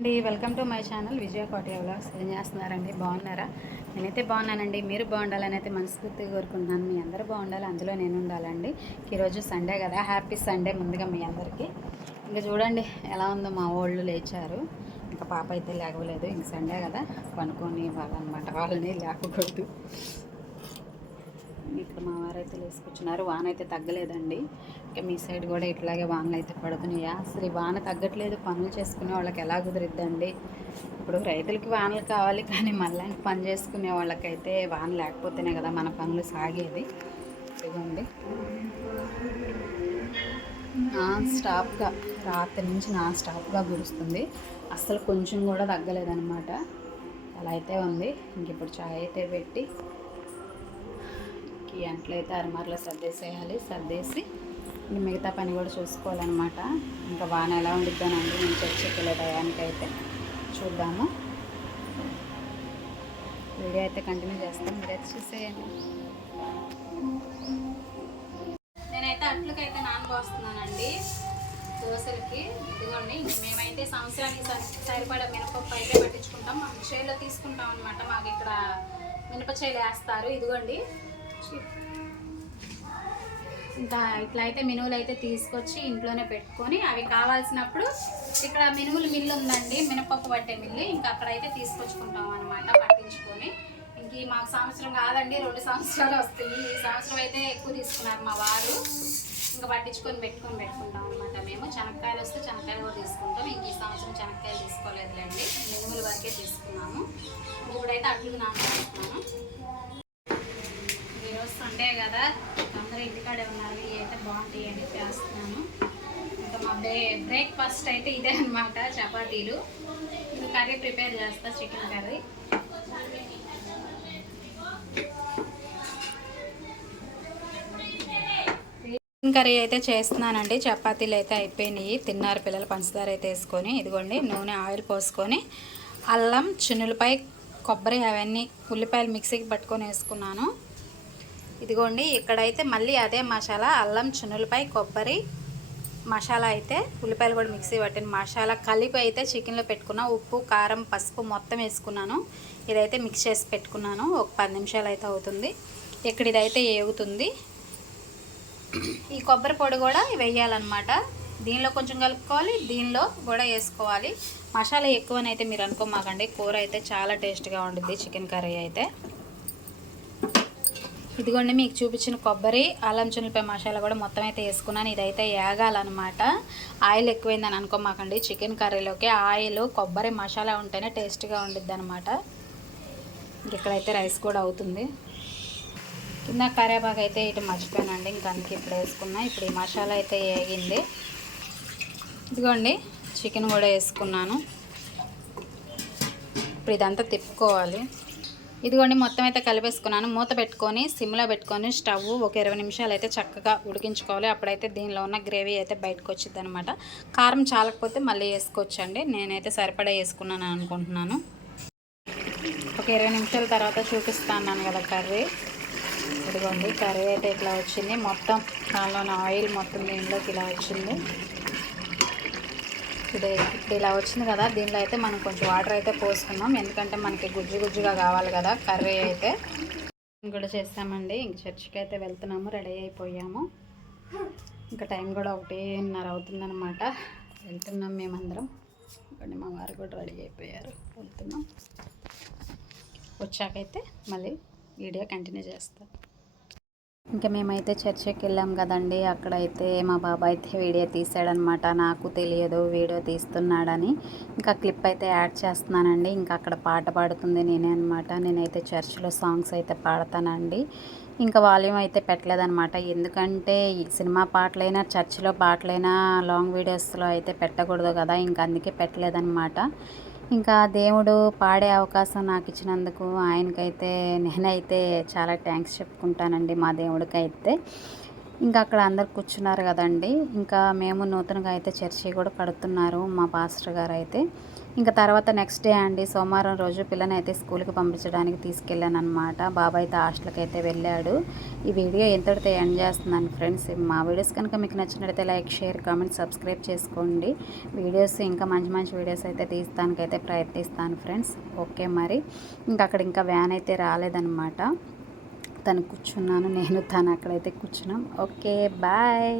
అండి welcome to my channel Vijaya Kotaiah ఏం చేస్తున్నారండి? బాగున్నారా? నేనైతే బాగున్నానండి. మీరు బాగుండాలని అయితే మనస్ఫూర్తిగా కోరుకుంటున్నాను. మీ అందరూ బాగుండాలి అందులో నేను ఉండాలండి. ఈరోజు సండే కదా. హ్యాపీ సండే ముందుగా మీ అందరికీ. ఇంకా చూడండి ఎలా ఉందో మా వాళ్ళు లేచారు. ఇంకా పాప అయితే లేకపోలేదు ఇంక సండే కదా. పనుకొని వాళ్ళనమాట వాళ్ళని లేకకూడదు ఇక్కడ మా వారైతే లేసుకొచ్చినారు. వాన అయితే తగ్గలేదండి. ఇంకా మీ సైడ్ కూడా ఇట్లాగే వానలు అయితే పడుతున్నాయా? అసలు ఈ వాన తగ్గట్లేదు. పనులు చేసుకునే వాళ్ళకి ఎలా కుదిరిద్దండి? ఇప్పుడు రైతులకి వానలు కావాలి కానీ మళ్ళీ పని చేసుకునే వాళ్ళకైతే వాన లేకపోతేనే కదా మన పనులు సాగేది. ఇదిగోండి. నాన్ స్టాప్గా రాత్రి నుంచి నాన్ స్టాప్గా కురుస్తుంది. అస్సలు కొంచెం కూడా తగ్గలేదన్నమాట. అలా అయితే ఉంది. ఇంక ఇప్పుడు చాయ్ అయితే పెట్టి ఈ అంట్లయితే అరమార్లో సర్దేసేయాలి. సర్దేసి ఇంక మిగతా పని కూడా చూసుకోవాలన్నమాట. ఇంకా వాన ఎలా ఉండిద్దానండి నేను చర్చకి వెళ్ళే టయానికైతే. అయితే చూద్దాము. వీడియో అయితే కంటిన్యూ చేస్తాను మీరైతే చూసేయండి. నేనైతే అట్లకైతే నానబోస్తున్నానండి దోశలకి. ఇదిగోండి మేమైతే సంవత్సరానికి సరి- సరిపడా మినపప్పు అయితే పట్టించుకుంటాం. మా చేలో తీసుకుంటాం అనమాట మాకు ఇక్కడ మినప చేలు వేస్తారు. ఇదిగోండి. ఇంకా ఇట్లా అయితే మినువులు అయితే తీసుకొచ్చి ఇంట్లోనే పెట్టుకొని అవి కావాల్సినప్పుడు ఇక్కడ మినువులు మిల్లు ఉందండి మినపప్పు పట్టే మిల్లు. ఇంకా అక్కడైతే తీసుకొచ్చుకుంటాం అనమాట పట్టించుకొని. ఇంక మాకు సంవత్సరం కాదండి రెండు సంవత్సరాలు వస్తుంది. ఈ సంవత్సరం అయితే ఎక్కువ తీసుకున్నారు మా వారు. ఇంకా పట్టించుకొని పెట్టుకొని పెట్టుకుంటాం అనమాట మేము. చెనక్కాయలు వస్తే చెనక్కాయలు కూడా తీసుకుంటాం. ఇంక ఈ సంవత్సరం చెనక్కాయలు తీసుకోలేదులేండి. మినుములు వరకే తీసుకున్నాము. ఇప్పుడైతే అట్లు నానుకుంటున్నాను సండే కదా అందరూ ఇంటికాడే ఉన్నారు అయితే బాగుంటాయి అని చేస్తున్నాను. ఇంకా మా బ్రే బ్రేక్ఫాస్ట్ అయితే ఇదే అనమాట చపాతీలు. కర్రీ ప్రిపేర్ చేస్తా చికెన్ కర్రీ. చికెన్ కర్రీ అయితే చేస్తున్నానండి చపాతీలు అయితే అయిపోయినాయి. తిన్నారు పిల్లలు పంచదార అయితే వేసుకొని ఇదిగోండి నూనె ఆయిల్ పోసుకొని అల్లం చిన్నులపై కొబ్బరి అవన్నీ ఉల్లిపాయలు మిక్సీకి పట్టుకొని వేసుకున్నాను. ఇదిగోండి ఇక్కడైతే మళ్ళీ అదే మసాలా. అల్లం చున్నులపై కొబ్బరి మసాలా అయితే ఉల్లిపాయలు కూడా మిక్సీ పట్టిన మసాలా. కలిపి అయితే చికెన్లో పెట్టుకున్న ఉప్పు కారం పసుపు మొత్తం వేసుకున్నాను. ఇదైతే మిక్స్ చేసి పెట్టుకున్నాను. ఒక పది నిమిషాలు అయితే అవుతుంది. ఇక్కడ ఇదైతే ఏగుతుంది. ఈ కొబ్బరి పొడి కూడా వేయాలన్నమాట. దీనిలో కొంచెం కలుపుకోవాలి దీనిలో కూడా వేసుకోవాలి. మసాలా ఎక్కువనైతే మీరు అనుకోమాకండి. కూర అయితే చాలా టేస్ట్గా ఉంటుంది చికెన్ కర్రీ అయితే. ఇదిగోండి మీకు చూపించిన కొబ్బరి అల్లం చునిపై మసాలా కూడా మొత్తం అయితే వేసుకున్నాను. ఇదైతే ఏగాలన్నమాట ఆయిల్ ఎక్కువైందని అనుకోమాకండి. చికెన్ కర్రీలోకి ఆయిల్ కొబ్బరి మసాలా ఉంటేనే టేస్ట్గా ఉండిద్ది అనమాట ఇక్కడైతే రైస్ కూడా అవుతుంది. కింద కరివేపాకు అయితే ఇటు మర్చిపోయానండి. ఇంకా అందుకే ఇప్పుడు వేసుకున్నా. ఇప్పుడు ఈ మసాలా అయితే వేగింది. ఇదిగోండి చికెన్ కూడా వేసుకున్నాను. ఇప్పుడు ఇదంతా తిప్పుకోవాలి. ఇదిగోండి మొత్తం అయితే కలిపేసుకున్నాను. మూత పెట్టుకొని సిమ్లో పెట్టుకొని స్టవ్ ఒక ఇరవై నిమిషాలు అయితే చక్కగా ఉడికించుకోవాలి. అప్పుడైతే దీనిలో ఉన్న గ్రేవీ అయితే బయటకు వచ్చింది అనమాట కారం చాలకపోతే మళ్ళీ వేసుకోవచ్చండి. నేనైతే సరిపడా వేసుకున్నాను అనుకుంటున్నాను. ఒక ఇరవై నిమిషాల తర్వాత చూపిస్తాను అన్నాను కదా కర్రీ. ఇదిగోండి కర్రీ అయితే ఇట్లా వచ్చింది. మొత్తం దానిలోని ఆయిల్ మొత్తం దీనిలోకి ఇలా వచ్చింది. ఇదే ఇప్పుడు ఇలా వచ్చింది కదా దీనిలో అయితే మనం కొంచెం వాటర్ అయితే పోసుకున్నాం ఎందుకంటే మనకి గుజ్జు గుజ్జుగా కావాలి కదా కర్రీ అయితే. కూడా చేస్తామండి. ఇంక చర్చికి అయితే వెళ్తున్నాము రెడీ అయిపోయాము. ఇంకా టైం కూడా ఒకటిన్నర అవుతుందన్నమాట. వెళ్తున్నాం మేమందరం. ఇక్కడ మా వారు కూడా రెడీ అయిపోయారు. వెళ్తున్నాం. వచ్చాకైతే మళ్ళీ వీడియో కంటిన్యూ చేస్తాం ఇంకా మేమైతే చర్చికి వెళ్ళాం కదండి. అక్కడైతే మా బాబాయ్ అయితే వీడియో తీసాడనమాట. నాకు తెలియదు వీడియో తీస్తున్నాడని. ఇంకా క్లిప్ అయితే యాడ్ చేస్తున్నానండి. ఇంకా అక్కడ పాట పాడుతుంది నేనే అనమాట. నేనైతే చర్చిలో సాంగ్స్ అయితే పాడతానండి. ఇంకా వాల్యూమ్ అయితే పెట్టలేదనమాట. ఎందుకంటే సినిమా పాటలైనా చర్చిలో పాటలైనా లాంగ్ వీడియోస్లో అయితే పెట్టకూడదు కదా. ఇంకా అందుకే పెట్టలేదనమాట. ఇంకా దేవుడు పాడే అవకాశం నాకు ఇచ్చినందుకు ఆయనకైతే నేనైతే చాలా థ్యాంక్స్ చెప్పుకుంటానండి మా దేవుడికైతే. ఇంకా అక్కడ అందరు కూర్చున్నారు కదండి. ఇంకా మేము నూతనంగా అయితే చర్చి కూడా కడుతున్నారు మా పాస్టర్ గారు అయితే. ఇంకా తర్వాత నెక్స్ట్ డే అండి సోమవారం రోజు పిల్లని అయితే స్కూల్కి పంపించడానికి తీసుకెళ్ళాను అనమాట బాబాయ్ అయితే హాస్టల్కి అయితే వెళ్ళాడు. ఈ వీడియో ఎంతటితో ఎండ్ చేస్తున్నాను ఫ్రెండ్స్. మా వీడియోస్ కనుక మీకు నచ్చినట్లయితే లైక్ షేర్ కామెంట్ సబ్స్క్రైబ్ చేసుకోండి. వీడియోస్ ఇంకా మంచి మంచి వీడియోస్ అయితే తీస్తానికైతే ప్రయత్నిస్తాను ఫ్రెండ్స్. ఓకే మరి. ఇంకా అక్కడ ఇంకా వ్యాన్ అయితే రాలేదన్నమాట. తను కూర్చున్నాను నేను తను అక్కడైతే కూర్చున్నాం. Okay bye.